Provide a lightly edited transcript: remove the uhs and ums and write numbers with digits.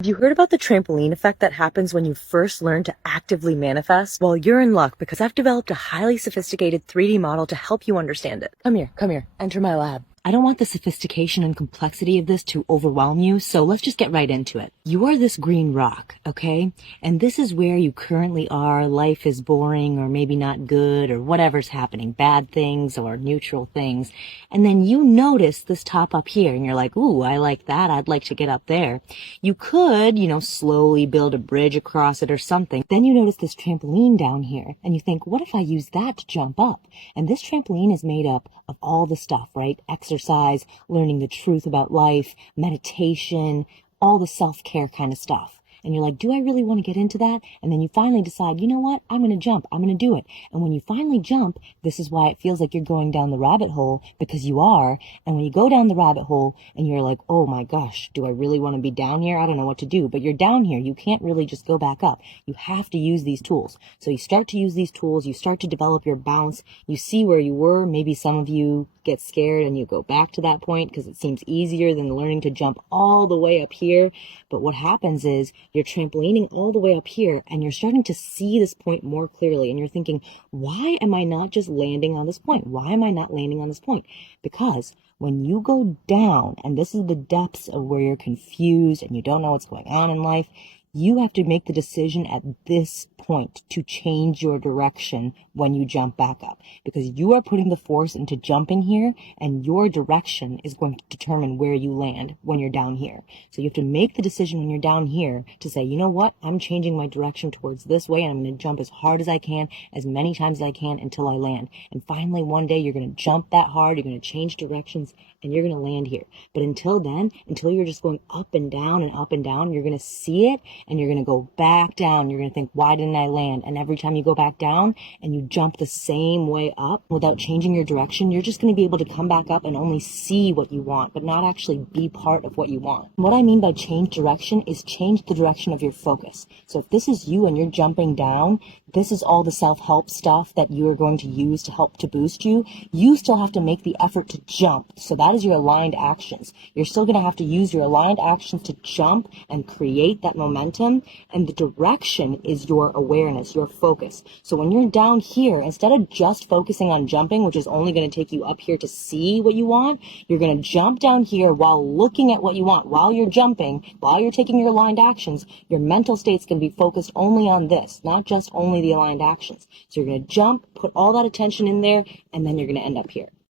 Have you heard about the trampoline effect that happens when you first learn to actively manifest? Well, you're in luck because I've developed a highly sophisticated 3D model to help you understand it. Come here, enter my lab. I don't want the sophistication and complexity of this to overwhelm you, so let's just get right into it. You are this green rock, okay? And this is where you currently are. Life is boring or maybe not good or whatever's happening, bad things or neutral things. And then you notice this top up here and you're like, ooh, I like that. I'd like to get up there. You could, slowly build a bridge across it or something. Then you notice this trampoline down here and you think, what if I use that to jump up? And this trampoline is made up of all the stuff, right? Exercise, learning the truth about life, meditation, all the self-care kind of stuff. And you're like, do I really want to get into that? And then you finally decide, you know what? I'm going to jump. I'm going to do it. And when you finally jump, this is why it feels like you're going down the rabbit hole, because you are. And when you go down the rabbit hole and you're like, oh my gosh, do I really want to be down here? I don't know what to do. But you're down here. You can't really just go back up. You have to use these tools. So you start to use these tools. You start to develop your bounce. You see where you were. Maybe some of you get scared and you go back to that point because it seems easier than learning to jump all the way up here. But what happens is you're trampolining all the way up here and you're starting to see this point more clearly. And you're thinking, why am I not just landing on this point? Why am I not landing on this point? Because when you go down, and this is the depths of where you're confused and you don't know what's going on in life, you have to make the decision at this point to change your direction when you jump back up, because you are putting the force into jumping here and your direction is going to determine where you land when you're down here. So you have to make the decision when you're down here to say, you know what, I'm changing my direction towards this way and I'm going to jump as hard as I can, as many times as I can until I land. And finally, one day you're going to jump that hard, you're going to change directions and you're going to land here. But until then, until you're just going up and down, you're going to see it and you're going to go back down. You're going to think, why didn't I land? And every time you go back down and you jump the same way up without changing your direction, you're just going to be able to come back up and only see what you want, but not actually be part of what you want. What I mean by change direction is change the direction of your focus. So if this is you and you're jumping down, this is all the self-help stuff that you are going to use to help to boost you. You still have to make the effort to jump. So that is your aligned actions. You're still going to have to use your aligned actions to jump and create that momentum. And the direction is your awareness, your focus. So when you're down here, instead of just focusing on jumping, which is only going to take you up here to see what you want, you're going to jump down here while looking at what you want. While you're jumping, while you're taking your aligned actions, your mental state's going to be focused only on this, not just only the aligned actions. So you're going to jump, put all that attention in there, and then you're going to end up here.